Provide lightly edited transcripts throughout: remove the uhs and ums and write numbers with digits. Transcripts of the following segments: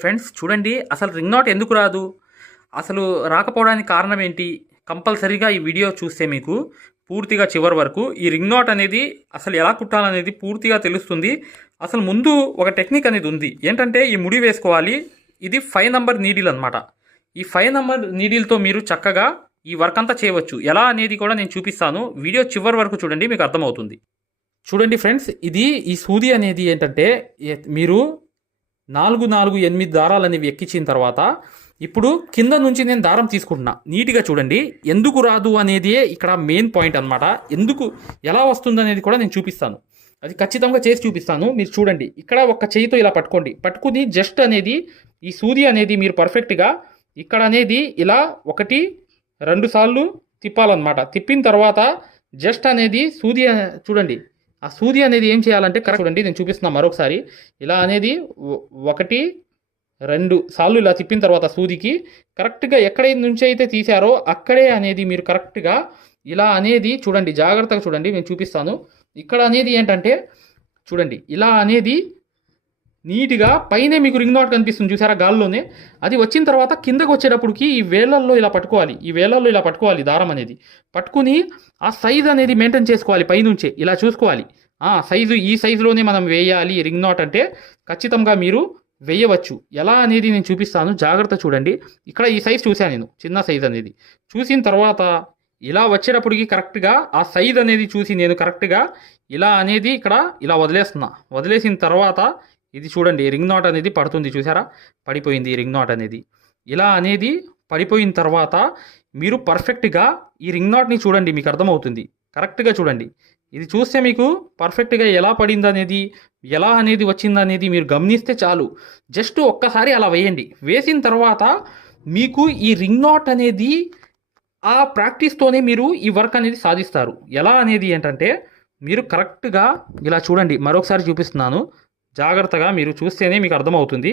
Friends చూడండి, అసలు ring not ఎందుకు రాదు? అసలు రాకపోవడానికి కారణం ఏంటి? కంపల్సరీగా ఈ వీడియో చూస్తే మీకు పూర్తిగా చివరి వరకు ఈ రింగ్ నాట్ అనేది అసలు ఎలా కుట్టాలనేది పూర్తిగా తెలుస్తుంది. అసలు ముందు ఒక టెక్నిక్ అనేది ఉంది. ఏంటంటే ఈ ముడి వేసుకోవాలి. ఇది 5 నంబర్ నీడిల్ అనమాట. ఈ 5 నంబర్ నీడిల్తో మీరు చక్కగా ఈ వర్క్ అంతా చేయవచ్చు. ఎలా అనేది కూడా నేను చూపిస్తాను. వీడియో చివరి వరకు చూడండి, మీకు అర్థమవుతుంది. చూడండి ఫ్రెండ్స్, ఈ సూది అనేది ఏంటంటే మీరు 4, 4, 8 దారాలు అనేవి ఎక్కించిన తర్వాత ఇప్పుడు కింద నుంచి నేను దారం తీసుకుంటున్నా. నీట్గా చూడండి. ఎందుకు రాదు అనేది ఇక్కడ మెయిన్ పాయింట్ అనమాట. ఎందుకు ఎలా వస్తుంది అనేది కూడా నేను చూపిస్తాను. అది ఖచ్చితంగా చేసి చూపిస్తాను. మీరు చూడండి, ఇక్కడ ఒక చేయితో ఇలా పట్టుకుని జస్ట్ అనేది ఈ సూది అనేది మీరు పర్ఫెక్ట్గా ఇక్కడ అనేది ఇలా 1, 2 సార్లు తిప్పాలన్నమాట. తిప్పిన తర్వాత జస్ట్ అనేది సూది చూడండి, ఆ సూది అనేది ఏం చేయాలంటే కరెక్ట్ చూడండి, నేను చూపిస్తున్నాను మరొకసారి. ఇలా అనేది 1, 2 సార్లు ఇలా తిప్పిన తర్వాత సూదికి కరెక్ట్గా ఎక్కడ నుంచి అయితే తీశారో అక్కడే అనేది మీరు కరెక్ట్గా ఇలా అనేది చూడండి, జాగ్రత్తగా చూడండి, నేను చూపిస్తాను. ఇక్కడ అనేది ఏంటంటే చూడండి, ఇలా అనేది నీట్గా పైనే మీకు రింగ్ నాట్ కనిపిస్తుంది చూసారా, గాల్లోనే. అది వచ్చిన తర్వాత కిందకు వచ్చేటప్పటికి ఈ వేళ్ళల్లో ఇలా పట్టుకోవాలి దారం అనేది. పట్టుకుని ఆ సైజ్ అనేది మెయింటైన్ చేసుకోవాలి. పైనుంచే ఇలా చూసుకోవాలి. ఈ సైజులోనే మనం వేయాలి రింగ్ నాట్ అంటే ఖచ్చితంగా మీరు వేయవచ్చు. ఎలా అనేది నేను చూపిస్తాను, జాగ్రత్త చూడండి. ఇక్కడ ఈ సైజ్ చూశాను నేను, చిన్న సైజ్ అనేది చూసిన తర్వాత ఇలా వచ్చేటప్పటికి కరెక్ట్గా ఆ సైజ్ అనేది చూసి నేను కరెక్ట్గా ఇలా అనేది ఇక్కడ ఇలా వదిలేసిన తర్వాత ఇది చూడండి, రింగ్ నాట్ అనేది పడుతుంది చూసారా, పడిపోయింది రింగ్ నాట్ అనేది. ఇలా అనేది పడిపోయిన తర్వాత మీరు పర్ఫెక్ట్గా ఈ రింగ్ నాట్ని చూడండి, మీకు అర్థమవుతుంది. కరెక్ట్గా చూడండి, ఇది చూస్తే మీకు పర్ఫెక్ట్గా ఎలా పడింది అనేది, ఎలా అనేది వచ్చిందనేది మీరు గమనిస్తే చాలు. జస్ట్ ఒక్కసారి అలా వేయండి. వేసిన తర్వాత మీకు ఈ రింగ్ నాట్ అనేది ఆ ప్రాక్టీస్తోనే మీరు ఈ వర్క్ అనేది సాధిస్తారు. ఎలా అనేది ఏంటంటే మీరు కరెక్ట్గా ఇలా చూడండి, మరొకసారి చూపిస్తున్నాను, జాగ్రత్తగా మీరు చూస్తేనే మీకు అర్థమవుతుంది.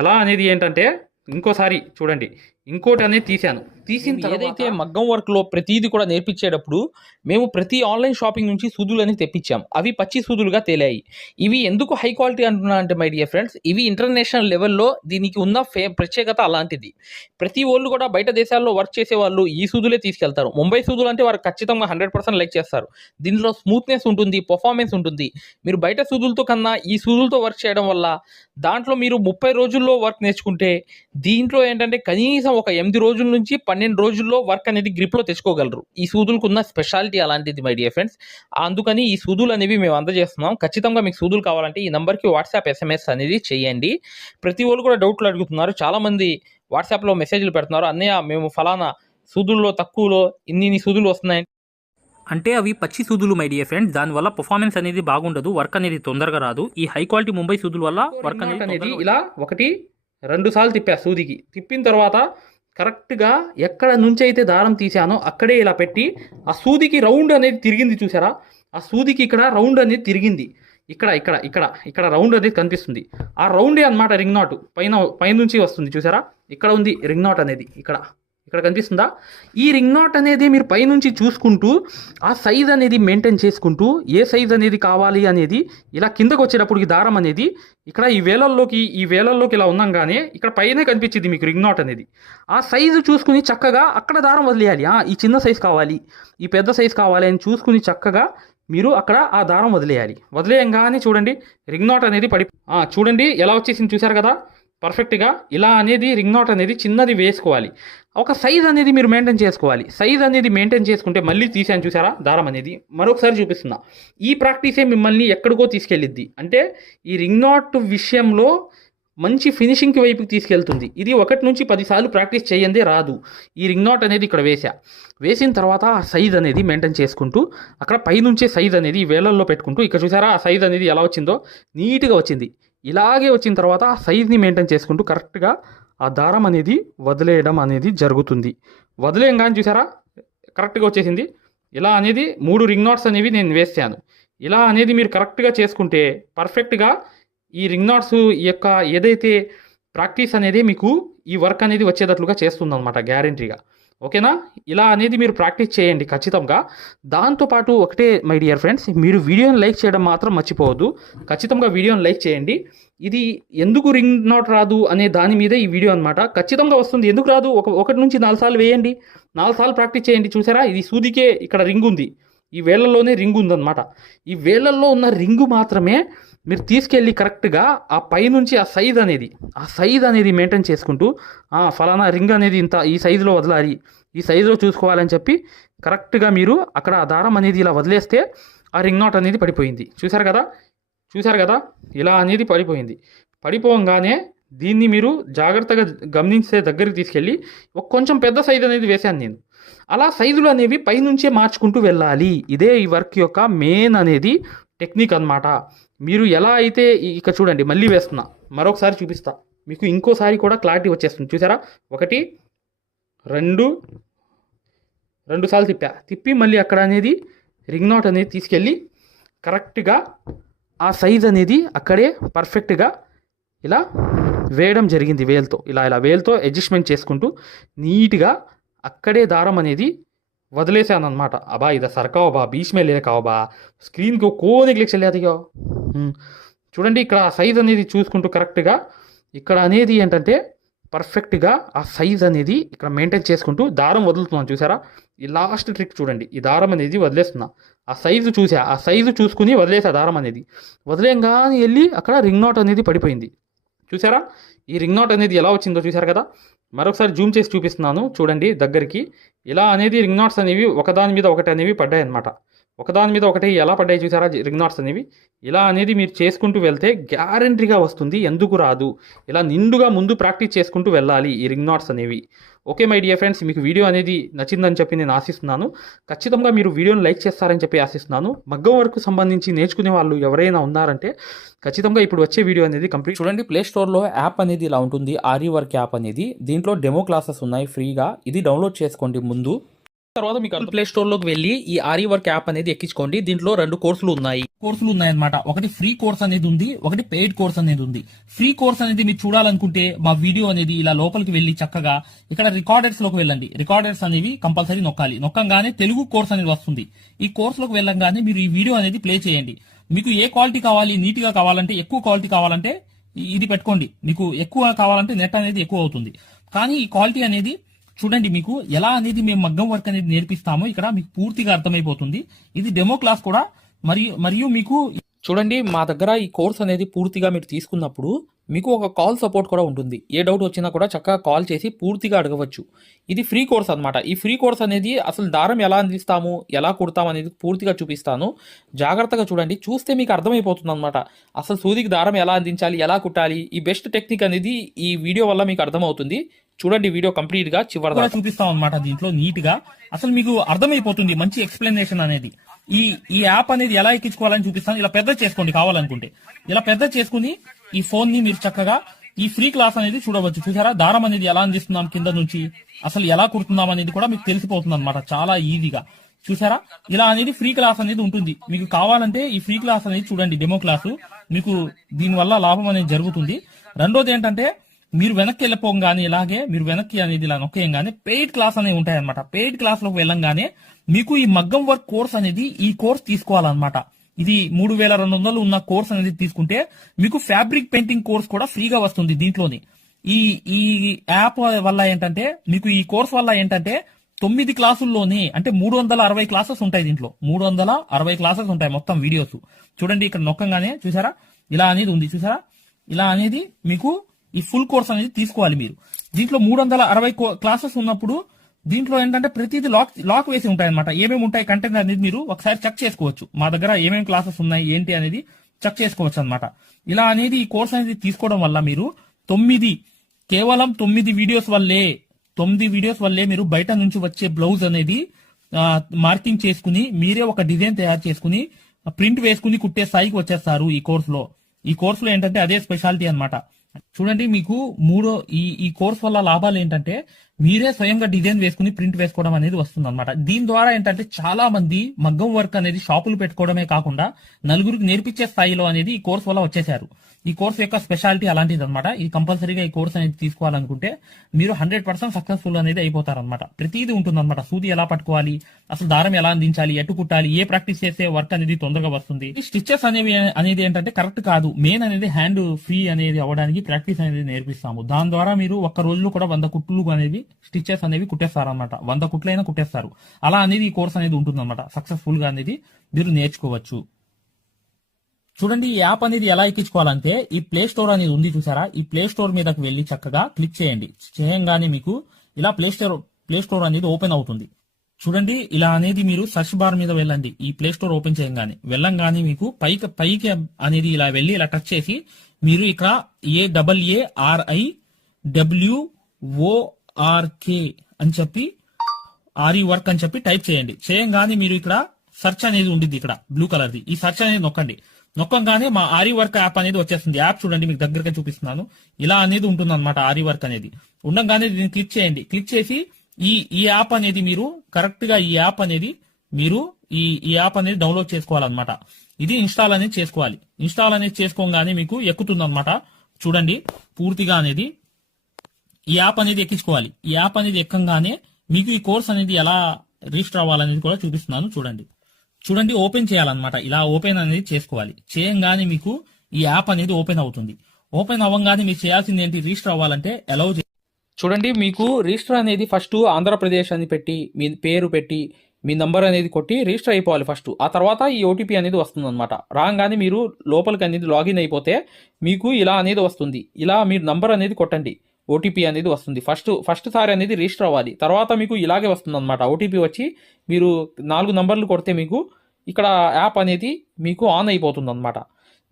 ఎలా అనేది ఏంటంటే ఇంకోసారి చూడండి, ఇంకోటి అనేది తీసిన ఏదైతే మగ్గం వర్క్లో ప్రతిదీ కూడా నేర్పించేటప్పుడు మేము ప్రతి ఆన్లైన్ షాపింగ్ నుంచి సూదులని తెప్పించాం. అవి పచ్చి సూదులుగా తేలాయి. ఇవి ఎందుకు హై క్వాలిటీ అంటున్నా అంటే మై డియర్ ఫ్రెండ్స్, ఇవి ఇంటర్నేషనల్ లెవెల్లో దీనికి ఉన్న ప్రత్యేకత అలాంటిది. ప్రతి వాళ్ళు కూడా బయట దేశాల్లో వర్క్ చేసే వాళ్ళు ఈ సూదులే తీసుకెళ్తారు. ముంబై సూదులు అంటే వారు ఖచ్చితంగా 100% లైక్ చేస్తారు. దీనిలో స్మూత్నెస్ ఉంటుంది, పర్ఫార్మెన్స్ ఉంటుంది. మీరు బయట సూదులతో కన్నా ఈ సూదులతో వర్క్ చేయడం వల్ల దాంట్లో మీరు 30 రోజుల్లో వర్క్ నేర్చుకుంటే దీంట్లో ఏంటంటే కనీసం ఒక 8 రోజుల నుంచి 12 రోజుల్లో వర్క్ అనేది గ్రిప్లో తెచ్చుకోగలరు. ఈ సూదులకు ఉన్న స్పెషాలిటీ అలాంటిది మై డియర్ ఫ్రెండ్స్. అందుకని ఈ సూదులు అనేవి మేము అందజేస్తున్నాం. ఖచ్చితంగా మీకు సూదులు కావాలంటే ఈ నెంబర్కి వాట్సాప్ SMS అనేది చేయండి. ప్రతి వాళ్ళు కూడా డౌట్లు అడుగుతున్నారు. చాలామంది వాట్సాప్లో మెసేజ్లు పెడుతున్నారు, అన్నయ్య మేము ఫలానా సూదుల్లో తక్కువలో ఇన్ని సూదులు వస్తున్నాయి అంటే అవి పచ్చి సూదులు మై డియర్ ఫ్రెండ్స్. దానివల్ల పర్ఫార్మెన్స్ అనేది బాగుండదు, వర్క్ అనేది తొందరగా రాదు. ఈ హై క్వాలిటీ ముంబై సూదుల వల్ల వర్క్ అనేది ఇలా 1, 2 సార్లు తిప్పా సూదికి. తిప్పిన తర్వాత కరెక్ట్గా ఎక్కడ నుంచి అయితే దారం తీసానో అక్కడే ఇలా పెట్టి ఆ సూదికి రౌండ్ అనేది తిరిగింది చూసారా, ఆ సూదికి ఇక్కడ రౌండ్ అనేది తిరిగింది. ఇక్కడ రౌండ్ అనేది కనిపిస్తుంది. ఆ రౌండే అనమాట రింగ్ నాట్. పైనుంచి వస్తుంది చూసారా, ఇక్కడ ఉంది రింగ్ నాట్ అనేది. ఇక్కడ కనిపిస్తుందా? ఈ రింగ్ నాట్ అనేది మీరు పైనుంచి చూసుకుంటూ ఆ సైజ్ అనేది మెయింటైన్ చేసుకుంటూ ఏ సైజ్ అనేది కావాలి అనేది ఇలా కిందకు వచ్చేటప్పటికి దారం అనేది ఇక్కడ ఈ వేలల్లోకి ఇలా ఉన్నాగానే ఇక్కడ పైనే కనిపించింది మీకు రింగ్ నాట్ అనేది. ఆ సైజు చూసుకుని చక్కగా అక్కడ దారం వదిలేయాలి. ఈ చిన్న సైజ్ కావాలి, ఈ పెద్ద సైజ్ కావాలి అని చూసుకుని చక్కగా మీరు అక్కడ ఆ దారం వదిలేయంగానే చూడండి రింగ్ నాట్ అనేది చూడండి ఎలా వచ్చేసింది చూసారు కదా. పర్ఫెక్ట్గా ఇలా అనేది రింగ్ నాట్ అనేది చిన్నది వేసుకోవాలి. ఒక సైజ్ అనేది మీరు మెయింటైన్ చేసుకోవాలి. సైజ్ అనేది మెయింటైన్ చేసుకుంటే మళ్ళీ తీసాను చూసారా దారం అనేది, మరొకసారి చూపిస్తున్నా. ఈ ప్రాక్టీసే మిమ్మల్ని ఎక్కడికో తీసుకెళ్ళిద్ది. అంటే ఈ రింగ్ నాట్ విషయంలో మంచి ఫినిషింగ్ వైపుకి తీసుకెళ్తుంది. ఇది 1 నుంచి 10 సార్లు ప్రాక్టీస్ చేయందే రాదు. ఈ రింగ్ నాట్ అనేది ఇక్కడ వేసిన తర్వాత ఆ సైజ్ అనేది మెయింటైన్ చేసుకుంటూ అక్కడ పైనుంచే సైజ్ అనేది వేలల్లో పెట్టుకుంటూ ఇక్కడ చూసారా ఆ సైజ్ అనేది ఎలా వచ్చిందో నీట్గా వచ్చింది. ఇలాగే వచ్చిన తర్వాత ఆ సైజ్ని మెయింటైన్ చేసుకుంటూ కరెక్ట్గా ఆ దారం అనేది వదిలేయడం అనేది జరుగుతుంది. వదిలేయంగానే చూసారా కరెక్ట్గా వచ్చేసింది. ఇలా అనేది 3 రింగ్ నాట్స్ అనేవి నేను వేసాను. ఇలా అనేది మీరు కరెక్ట్గా చేసుకుంటే పర్ఫెక్ట్గా ఈ రింగ్ నాట్స్ యొక్క ఏదైతే ప్రాక్టీస్ అనేది మీకు ఈ వర్క్ అనేది వచ్చేటట్లుగా చేస్తుందన్నమాట గ్యారెంటీగా. ఓకేనా? ఇలా అనేది మీరు ప్రాక్టీస్ చేయండి ఖచ్చితంగా. దాంతోపాటు ఒకటే మై డియర్ ఫ్రెండ్స్, మీరు వీడియోని లైక్ చేయడం మాత్రం మర్చిపోవద్దు. ఖచ్చితంగా వీడియోని లైక్ చేయండి. ఇది ఎందుకు రింగ్ నాట్ రాదు అనే దాని మీద ఈ వీడియో అనమాట. ఖచ్చితంగా వస్తుంది. ఎందుకు రాదు? ఒకటి నుంచి 4 సార్లు వేయండి, 4 సార్లు ప్రాక్టీస్ చేయండి. చూసారా, ఇది సూదికే ఇక్కడ రింగ్ ఉంది, ఈ వేళ్లలోనే రింగ్ ఉందన్నమాట. ఈ వేళ్లలో ఉన్న రింగు మాత్రమే మీరు తీసుకెళ్ళి కరెక్ట్గా ఆ పైనుంచి ఆ సైజ్ అనేది మెయింటైన్ చేసుకుంటూ ఫలానా రింగ్ అనేది ఇంత ఈ సైజులో వదలాలి, ఈ సైజులో చూసుకోవాలని చెప్పి కరెక్ట్గా మీరు అక్కడ ఆ దారం అనేది ఇలా వదిలేస్తే ఆ రింగ్ నాట్ అనేది పడిపోయింది. చూసారు కదా, ఇలా అనేది పడిపోగానే దీన్ని మీరు జాగ్రత్తగా గమనించే దగ్గరికి తీసుకెళ్ళి కొంచెం పెద్ద సైజు అనేది వేశాను నేను. అలా సైజులు అనేవి పైనుంచే మార్చుకుంటూ వెళ్ళాలి. ఇదే ఈ వర్క్ యొక్క మెయిన్ అనేది టెక్నిక్ అన్నమాట. మీరు ఎలా అయితే ఇక చూడండి, మళ్ళీ వేస్తున్నా, మరొకసారి చూపిస్తా మీకు, ఇంకోసారి కూడా క్లారిటీ వచ్చేస్తుంది. చూసారా, 1 2 సార్లు తిప్పి మళ్ళీ అక్కడ అనేది రింగ్ నాట్ అనేది తీసుకెళ్ళి కరెక్ట్గా ఆ సైజ్ అనేది అక్కడే పర్ఫెక్ట్గా ఇలా వేయడం జరిగింది. ఇలా వేలుతో అడ్జస్ట్మెంట్ చేసుకుంటూ నీట్గా అక్కడే దారం అనేది వదిలేసాను అనమాట. అబ్బా ఇది సరకావు బా, బీచ్ में ले కావు బా, స్క్రీన్ को कोने के लिए चले आते हो. చూడండి, ఇక్కడ ఆ సైజ్ అనేది చూసుకుంటూ కరెక్ట్గా ఇక్కడ అనేది ఏంటంటే పర్ఫెక్ట్గా ఆ సైజ్ అనేది ఇక్కడ మెయింటైన్ చేసుకుంటూ దారం వదులుతున్నాను. చూసారా, ఈ లాస్ట్ ట్రిక్ చూడండి, ఈ దారం అనేది వదిలేస్తున్నా. ఆ సైజు చూసుకుని వదిలేసా దారం అనేది. వదిలేంగానే వెళ్ళి అక్కడ రింగ్ నాట్ అనేది పడిపోయింది. చూసారా, ఈ రింగ్ నాట్ అనేది ఎలా వచ్చిందో చూసారు కదా. మరొకసారి జూమ్ చేసి చూపిస్తున్నాను చూడండి దగ్గరికి. ఇలా అనేది రింగ్ నాట్స్ అనేవి ఒకదాని మీద ఒకటి అనేవి పడ్డాయి అనమాట. ఒకదాని మీద ఒకటి ఎలా పడ్డాయి చూసారా రింగ్ నాట్స్ అనేవి. ఇలా అనేది మీరు చేసుకుంటూ వెళ్తే గ్యారంటీగా వస్తుంది. ఎందుకు రాదు? ఇలా నిండుగా ముందు ప్రాక్టీస్ చేసుకుంటూ వెళ్ళాలి ఈ రింగ్ నాట్స్ అనేవి. ఓకే మై డియర్ ఫ్రెండ్స్, మీకు వీడియో అనేది నచ్చిందని చెప్పి నేను ఆశిస్తున్నాను. ఖచ్చితంగా మీరు వీడియోని లైక్ చేస్తారని చెప్పి ఆశిస్తున్నాను. మగ్గం వరకు సంబంధించి నేర్చుకునే వాళ్ళు ఎవరైనా ఉన్నారంటే ఖచ్చితంగా ఇప్పుడు వచ్చే వీడియో అనేది కంప్లీట్ చూడండి. ప్లే స్టోర్లో యాప్ అనేది ఇలా ఉంటుంది, ఆరి వర్క్ యాప్ అనేది. దీంట్లో డెమో క్లాసెస్ ఉన్నాయి ఫ్రీగా. ఇది డౌన్లోడ్ చేసుకోండి ముందు. తర్వాత మీకు ప్లే స్టోర్లోకి వెళ్ళి ఈ ఆరి వర్క్ యాప్ అనేది ఎక్కించుకోండి. దీంట్లో 2 కోర్సులు ఉన్నాయన్నమాట. ఒకటి ఫ్రీ కోర్స్ అనేది ఉంది, ఒకటి పెయిడ్ కోర్స్ అనేది ఉంది. ఫ్రీ కోర్స్ అనేది మీరు చూడాలనుకుంటే మా వీడియో అనేది ఇలా లోపలికి వెళ్ళి చక్కగా ఇక్కడ రికార్డర్స్ లోకి వెళ్ళండి. రికార్డర్స్ అనేవి కంపల్సరీ నొక్కంగానే తెలుగు కోర్స్ అనేది వస్తుంది. ఈ కోర్స్ లోకి వెళ్ళంగానే మీరు ఈ వీడియో అనేది ప్లే చేయండి. మీకు ఏ క్వాలిటీ కావాలి, నీట్ గా కావాలంటే, ఎక్కువ క్వాలిటీ కావాలంటే ఇది పెట్టుకోండి. మీకు ఎక్కువ కావాలంటే నెట్ అనేది ఎక్కువ అవుతుంది. కానీ ఈ క్వాలిటీ అనేది చూడండి, మీకు ఎలా అనేది మేము మగ్గం వర్క్ అనేది నేర్పిస్తామో ఇక్కడ మీకు పూర్తిగా అర్థమైపోతుంది. ఇది డెమో క్లాస్ కూడా. మరియు మీకు చూడండి, మా దగ్గర ఈ కోర్స్ అనేది పూర్తిగా మీరు తీసుకున్నప్పుడు మీకు ఒక కాల్ సపోర్ట్ కూడా ఉంటుంది. ఏ డౌట్ వచ్చినా కూడా చక్కగా కాల్ చేసి పూర్తిగా అడగవచ్చు. ఇది ఫ్రీ కోర్స్ అనమాట. ఈ ఫ్రీ కోర్స్ అనేది అసలు దారం ఎలా అందిస్తాము, ఎలా కుడతాం అనేది పూర్తిగా చూపిస్తాను. జాగ్రత్తగా చూడండి, చూస్తే మీకు అర్థమైపోతుంది అనమాట. అసలు సూదికి దారం ఎలా అందించాలి, ఎలా కుట్టాలి, ఈ బెస్ట్ టెక్నిక్ అనేది ఈ వీడియో వల్ల మీకు అర్థమవుతుంది. చూడండి, వీడియో కంప్లీట్ గా చివరి దాకా చూపిస్తాం అనమాట. దీంట్లో నీట్ గా అసలు మీకు అర్థమైపోతుంది, మంచి ఎక్స్ప్లెనేషన్ అనేది. ఈ యాప్ అనేది ఎలా ఎక్కించుకోవాలని చూపిస్తాను. ఇలా పెద్ద చేసుకోండి కావాలనుకుంటే. ఇలా పెద్ద చేసుకుని ఈ ఫోన్ ని మీరు చక్కగా ఈ ఫ్రీ క్లాస్ అనేది చూడవచ్చు. చూసారా, దారం అనేది ఎలా అందిస్తున్నాం కింద నుంచి, అసలు ఎలా కుడుతున్నాం అనేది కూడా మీకు తెలిసిపోతుంది అనమాట చాలా ఈజీగా. చూసారా, ఇలా అనేది ఫ్రీ క్లాస్ అనేది ఉంటుంది. మీకు కావాలంటే ఈ ఫ్రీ క్లాస్ అనేది చూడండి, డెమో క్లాసు. మీకు దీనివల్ల లాభం అనేది జరుగుతుంది. రెండోది ఏంటంటే, మీరు వెనక్కి వెళ్ళిపోగానే ఇలాగే మీరు వెనక్కి అనేది ఇలా నొక్కేయంగానే పెయిడ్ క్లాస్ అనేవి ఉంటాయన్నమాట. పెయిడ్ క్లాస్ లోకి వెళ్ళంగానే మీకు ఈ మగ్గం వర్క్ కోర్స్ అనేది ఈ కోర్స్ తీసుకోవాలన్నమాట. ఇది 3200 ఉన్న కోర్స్ అనేది తీసుకుంటే మీకు ఫ్యాబ్రిక్ పెయింటింగ్ కోర్స్ కూడా ఫ్రీగా వస్తుంది దీంట్లోని. ఈ యాప్ వల్ల ఏంటంటే, మీకు ఈ కోర్స్ వల్ల ఏంటంటే 9 క్లాసుల్లోనే అంటే 360 క్లాసెస్ ఉంటాయి. దీంట్లో 360 క్లాసెస్ ఉంటాయి మొత్తం వీడియోస్. చూడండి, ఇక్కడ నొక్కంగానే చూసారా ఇలా అనేది ఉంది. చూసారా, ఇలా అనేది మీకు ఈ ఫుల్ కోర్స్ అనేది తీసుకోవాలి మీరు. దీంట్లో 360 క్లాసెస్ ఉన్నప్పుడు దీంట్లో ఏంటంటే ప్రతిదీ లాక్ వేసి ఉంటాయి అనమాట. ఏమేమి ఉంటాయి కంటెంట్ అనేది మీరు ఒకసారి చెక్ చేసుకోవచ్చు. మా దగ్గర ఏమేమి క్లాసెస్ ఉన్నాయి ఏంటి అనేది చెక్ చేసుకోవచ్చు అనమాట. ఇలా అనేది ఈ కోర్స్ అనేది తీసుకోవడం వల్ల మీరు కేవలం 9 వీడియోస్ వల్లే మీరు బయట నుంచి వచ్చే బ్లౌజ్ అనేది మార్కింగ్ చేసుకుని మీరే ఒక డిజైన్ తయారు చేసుకుని ప్రింట్ వేసుకుని కుట్టే స్థాయికి వచ్చేస్తారు ఈ కోర్సులో. ఈ కోర్సులో ఏంటంటే అదే స్పెషాలిటీ అనమాట. చూడండి, మీకు ఈ కోర్స్ వల్ల లాభాలు ఏంటంటే మీరే స్వయంగా డిజైన్ వేసుకుని ప్రింట్ వేసుకోవడం అనేది వస్తుంది అనమాట. దీని ద్వారా ఏంటంటే చాలా మంది మగ్గం వర్క్ అనేది షాపులు పెట్టుకోవడమే కాకుండా నలుగురికి నేర్పించే స్థాయిలో అనేది ఈ కోర్స్ వల్ల వచ్చేసారు. ఈ కోర్స్ యొక్క స్పెషాలిటీ అలాంటిది అనమాట. ఈ కంపల్సరీగా ఈ కోర్స్ అనేది తీసుకోవాలనుకుంటే మీరు 100% సక్సెస్ఫుల్ అనేది అయిపోతారనమాట. ప్రతిదీ ఉంటుందన్నమాట. సూది ఎలా పట్టుకోవాలి, అసలు దారం ఎలా అందించాలి, ఎటు కుట్టాలి, ఏ ప్రాక్టీస్ చేస్తే వర్క్ అనేది తొందరగా వస్తుంది. ఈ స్టిచెస్ అనేది ఏంటంటే కరెక్ట్ కాదు. మెయిన్ అనేది హ్యాండ్ ఫ్రీ అనేది అవ్వడానికి ప్రాక్టీస్ అనేది నేర్పిస్తాము. దాని ద్వారా మీరు ఒక్క రోజులో కూడా 100 కుట్లు అనేది స్టిచెస్ అనేవి కుట్టేస్తారనమాట. 100 కుట్లైనా కుట్టేస్తారు. అలా అనేది ఈ కోర్స్ అనేది ఉంటుందన్నమాట. సక్సెస్ఫుల్ గా అనేది మీరు నేర్చుకోవచ్చు. చూడండి, ఈ యాప్ అనేది ఎలా ఎక్కించుకోవాలంటే ఈ ప్లే స్టోర్ అనేది ఉంది చూసారా, ఈ ప్లే స్టోర్ మీదకి వెళ్ళి చక్కగా క్లిక్ చేయండి. చేయంగానే మీకు ఇలా ప్లే స్టోర్ అనేది ఓపెన్ అవుతుంది. చూడండి, ఇలా అనేది మీరు సర్చ్ బార్ మీద వెళ్ళండి. ఈ ప్లే స్టోర్ ఓపెన్ చేయంగానే వెళ్ళంగానే మీకు పైకి అనేది ఇలా వెళ్ళి ఇలా టచ్ చేసి మీరు ఇక్కడ AARIWORK అని చెప్పి ఆరి వర్క్ అని చెప్పి టైప్ చేయండి. చేయంగానే మీరు ఇక్కడ సెర్చ్ అనేది ఉండిద్ది, ఇక్కడ బ్లూ కలర్ ది. ఈ సెర్చ్ అనేది నొక్కండి. నొక్కంగానే మా ఆరి వర్క్ యాప్ అనేది వచ్చేస్తుంది. యాప్ చూడండి, మీకు దగ్గరగా చూపిస్తున్నాను. ఇలా అనేది ఉంటుంది అనమాట. ఆరి వర్క్ అనేది ఉండగానే దీన్ని క్లిక్ చేయండి. క్లిక్ చేసి ఈ యాప్ అనేది మీరు కరెక్ట్ గా ఈ యాప్ అనేది డౌన్లోడ్ చేసుకోవాలన్నమాట. ఇది ఇన్స్టాల్ అనేది చేసుకోవాలి. ఇన్స్టాల్ అనేది చేసుకోగానే మీకు ఎక్కుతుంది అనమాట. చూడండి, పూర్తిగా అనేది ఈ యాప్ అనేది ఎక్కించుకోవాలి. ఈ యాప్ అనేది ఎక్కంగానే మీకు ఈ కోర్స్ అనేది ఎలా రిజిస్టర్ అవ్వాలనేది కూడా చూపిస్తున్నాను. చూడండి, ఓపెన్ చేయాలన్నమాట. ఇలా ఓపెన్ అనేది చేసుకోవాలి. చేయంగానే మీకు ఈ యాప్ అనేది ఓపెన్ అవుతుంది. ఓపెన్ అవ్వగానే మీరు చేయాల్సింది ఏంటి, రిజిస్టర్ అవ్వాలంటే అలౌ. చూడండి, మీకు రిజిస్టర్ అనేది ఫస్ట్ ఆంధ్రప్రదేశ్ అని పెట్టి మీ పేరు పెట్టి మీ నంబర్ అనేది కొట్టి రిజిస్టర్ అయిపోవాలి ఫస్ట్. ఆ తర్వాత ఈ ఓటీపీ అనేది వస్తుంది అనమాట. రాగానే మీరు లోపలికి అనేది లాగిన్ అయిపోతే మీకు ఇలా అనేది వస్తుంది. ఇలా మీరు నంబర్ అనేది కొట్టండి, ఓటీపీ అనేది వస్తుంది. ఫస్ట్ సారి అనేది రిజిస్టర్ అవ్వాలి. తర్వాత మీకు ఇలాగే వస్తుంది అనమాట. ఓటీపీ వచ్చి మీరు 4 నంబర్లు కొడితే మీకు ఇక్కడ యాప్ అనేది మీకు ఆన్ అయిపోతుంది అనమాట.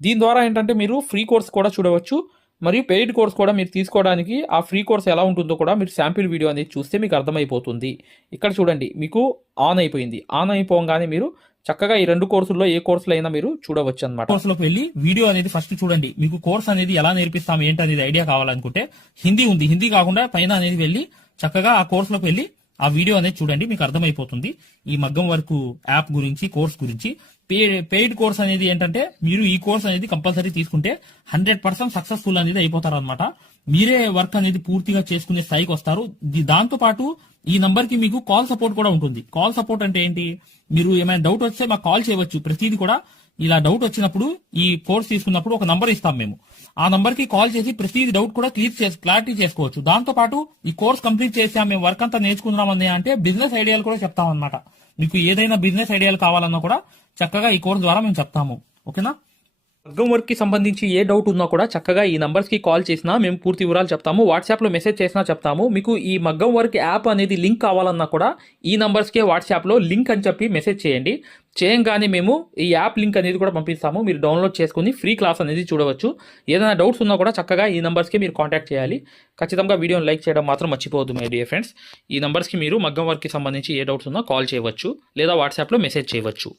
దీని ద్వారా ఏంటంటే మీరు ఫ్రీ కోర్స్ కూడా చూడవచ్చు, మరియు పెయిడ్ కోర్స్ కూడా మీరు తీసుకోవడానికి ఆ ఫ్రీ కోర్స్ ఎలా ఉంటుందో కూడా మీరు శాంపిల్ వీడియో అనేది చూస్తే మీకు అర్థమైపోతుంది. ఇక్కడ చూడండి, మీకు ఆన్ అయిపోయింది. ఆన్ అయిపోగానే మీరు చక్కగా ఈ 2 కోర్సుల్లో ఏ కోర్సులో అయినా మీరు చూడవచ్చు అనమాట. కోర్సులోకి వెళ్ళి వీడియో అనేది ఫస్ట్ చూడండి. మీకు కోర్స్ అనేది ఎలా నేర్పిస్తాం ఏంటి అనేది ఐడియా కావాలనుకుంటే హిందీ ఉంది, హిందీ కాకుండా పైన అనేది వెళ్ళి చక్కగా ఆ కోర్సులోకి వెళ్ళి ఆ వీడియో అనేది చూడండి, మీకు అర్థమైపోతుంది ఈ మగ్గం వర్క్ యాప్ గురించి, కోర్స్ గురించి. పెయిడ్ కోర్స్ అనేది ఏంటంటే మీరు ఈ కోర్స్ అనేది కంపల్సరీ తీసుకుంటే 100% సక్సెస్ఫుల్ అనేది అయిపోతారు అనమాట. మీరే వర్క్ అనేది పూర్తిగా చేసుకునే స్థాయికి వస్తారు. దాంతో పాటు ఈ నంబర్ కి మీకు కాల్ సపోర్ట్ కూడా ఉంటుంది. కాల్ సపోర్ట్ అంటే ఏంటి, మీరు ఏమైనా డౌట్ వస్తే మాకు కాల్ చేయవచ్చు. ప్రతిదీ కూడా ఇలా డౌట్ వచ్చినప్పుడు ఈ కోర్స్ తీసుకున్నప్పుడు ఒక నంబర్ ఇస్తాం మేము. ఆ నంబర్ కి కాల్ చేసి ప్రతి డౌట్ కూడా క్లారిటీ చేసుకోవచ్చు. దాంతో పాటు ఈ కోర్స్ కంప్లీట్ చేసాం, మేము వర్క్ అంతా నేర్చుకుందామని అంటే బిజినెస్ ఐడియాలు కూడా చెప్తాం అనమాట. మీకు ఏదైనా బిజినెస్ ఐడియాలు కావాలన్నా కూడా చక్కగా ఈ కోర్స్ ద్వారా మేము చెప్తాము. ఓకేనా? మగ్గం వర్క్ కి సంబంధించి ఏ డౌట్ ఉన్నా కూడా చక్కగా ఈ నంబర్స్ కి కాల్ చేసినా మేము పూర్తి వివరాలు చెప్తాము. వాట్సాప్ లో మెసేజ్ చేసినా చెప్తాము. మీకు ఈ మగ్గం వర్క్ యాప్ అనేది లింక్ కావాలన్నా కూడా ఈ నంబర్స్ కే వాట్సాప్ లో లింక్ అని చెప్పి మెసేజ్ చేయండి. చేయంగానే మేము ఈ యాప్ లింక్ అనేది కూడా పంపిస్తాము. మీరు డౌన్లోడ్ చేసుకుని ఫ్రీ క్లాస్ అనేది చూడవచ్చు. ఏదైనా డౌట్స్ ఉన్నా కూడా చక్కగా ఈ నంబర్స్కి మీరు కాంటాక్ట్ చేయాలి. ఖచ్చితంగా వీడియోని లైక్ చేయడం మాత్రం మర్చిపోవద్దు మై డియర్ ఫ్రెండ్స్. ఈ నంబర్స్కి మీరు మగ్గం వర్క్కి సంబంధించి ఏ డౌట్స్ ఉన్నా కాల్ చేయవచ్చు లేదా వాట్సాప్లో మెసేజ్ చేయవచ్చు.